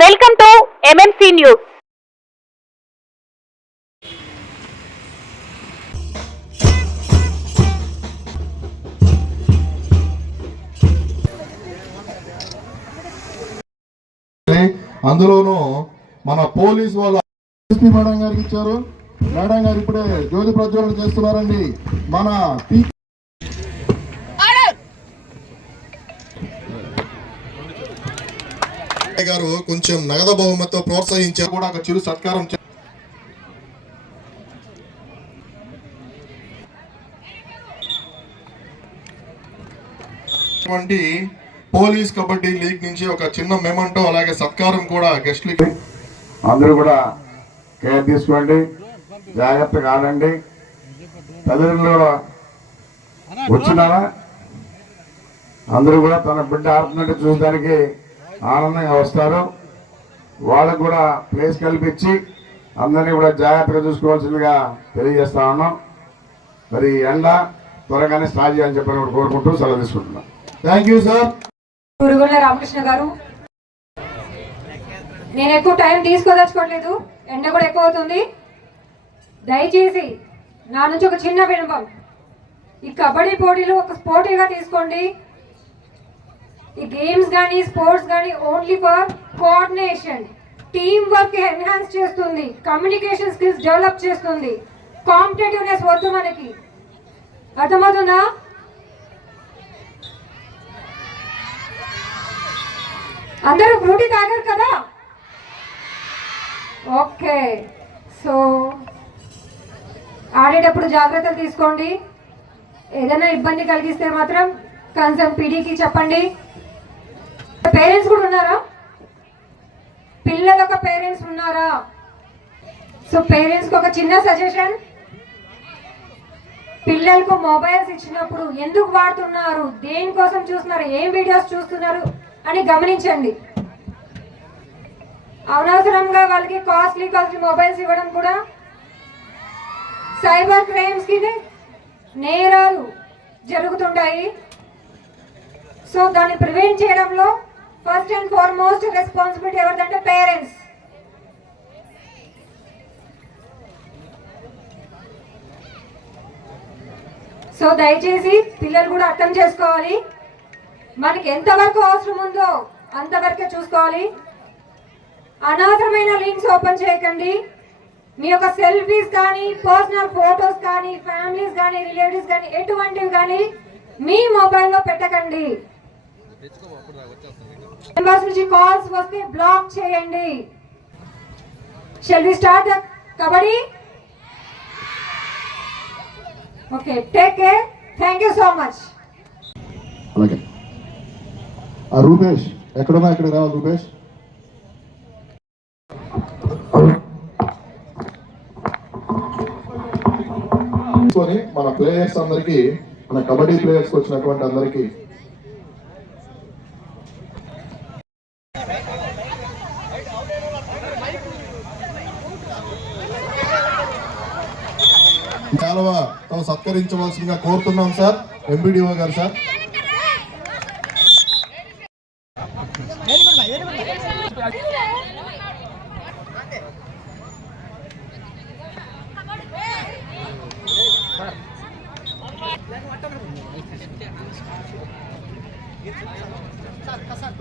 Welcome to MMC news అందులోనూ మన police వాళ్ళ ఎస్పీ మేడం గారికి ఇచ్చారు. మేడం గారు ఇప్పుడే జ్యోతి ప్రజ్వలన చేస్తున్నారండి. మన గారు కొంచెం నగద బహుమతితో ప్రోత్సహించారు. కూడా ఒక చిరు సత్కారం పోలీస్ కబడ్డీ లీగ్ నుంచి ఒక చిన్న మెమంటో అలాగే సత్కారం కూడా గెస్ట్ లీగ్ అందరూ కూడా కేర్ తీసుకోండి. జాగ్రత్తగా ఆడండి. తల్లిదండ్రులు కూడా వచ్చినారా? అందరూ కూడా తన బిడ్డ ఆడుతున్నట్టు చూడడానికి ఆనందంగా వస్తారు. వాళ్ళకు కూడా ప్లేస్ కల్పించి అందరినీ కూడా జాగ్రత్తగా చూసుకోవాల్సిందిగా తెలియజేస్తా ఉన్నాం. మరి ఎండ త్వరగానే స్టార్ట్ చేయాలని చెప్పని కూడా కోరుకుంటూ సెలవు తీసుకుంటున్నాం. Thank you sir Gurugulla Ramakrishna garu. నేను ఎక్కువ టైం తీసుకోదలుచుకోవట్లేదు ఎండ కూడా ఎక్కువ అవుతుంది. దయచేసి నా నుంచి ఒక చిన్న వినపం. ఈ కబడ్డీ పోటీలు ఒక పోటీగా తీసుకోండి. ఈ గేమ్స్ కానీ స్పోర్ట్స్ కానీ only for coordination team work enhance చేస్తుంది. కమ్యూనికేషన్ స్కిల్స్ డెవలప్ చేస్తుంది. కాంపిటేటివ్నెస్ వద్దు మనకి. అర్థమవుతుందా? అందరూ ఫ్రూటీ తాగారు కదా? ఓకే. సో ఆడేటప్పుడు జాగ్రత్తలు తీసుకోండి. ఏదైనా ఇబ్బంది కలిగిస్తే మాత్రం కన్సర్న్ పీడీకి చెప్పండి. పేరెంట్స్ కూడా ఉన్నారా? పిల్లల ఒక పేరెంట్స్ ఉన్నారా? సో పేరెంట్స్కి ఒక చిన్న సజెషన్. పిల్లలకు మొబైల్స్ ఇచ్చినప్పుడు ఎందుకు వాడుతున్నారు? దేనికోసం చూస్తున్నారు? ఏం వీడియోస్ చూస్తున్నారు? అని గమనించండి. అనవసరంగా వాళ్ళకి కాస్ట్లీ కాస్ట్లీ మొబైల్స్ ఇవ్వడం కూడా సైబర్ క్రైమ్స్కి నేరాలు జరుగుతుంటాయి. సో దాన్ని ప్రివెంట్ చేయడంలో ఫస్ట్ అండ్ ఫార్మోస్ట్ రెస్పాన్సిబిలిటీ ఎవరిదంటే పేరెంట్స్ సో దయచేసి పిల్లలు కూడా అర్థం చేసుకోవాలి. మనకి ఎంతవరకు అవసరం ఉందో అంతవరకే చూసుకోవాలి. అనవసరమైన లింక్స్ ఓపెన్ చేయకండి. మీ యొక్క సెల్ఫీస్ కానీ పర్సనల్ ఫోటోస్ కానీ ఫ్యామిలీస్ కానీ రిలేటివ్స్ కానీ ఎటువంటివి కానీ మీ మొబైల్లో పెట్టకండి. మెంబర్స్ నుంచి కాల్స్ వస్తే బ్లాక్ చేయండి. Shall we start the kabaddi okay take care thank you so much అలాగే. రూపేష్ ఎక్కడున్నా ఎక్కడికి రావాలి రూపేష్? మన ప్లేయర్స్ అందరికి మన కబడ్డీ ప్లేయర్స్ వచ్చినటువంటి అందరికి కాలువతో సత్కరించవలసిందిగా కోరుతున్నాం sir. MBDO garu sir. Sir sir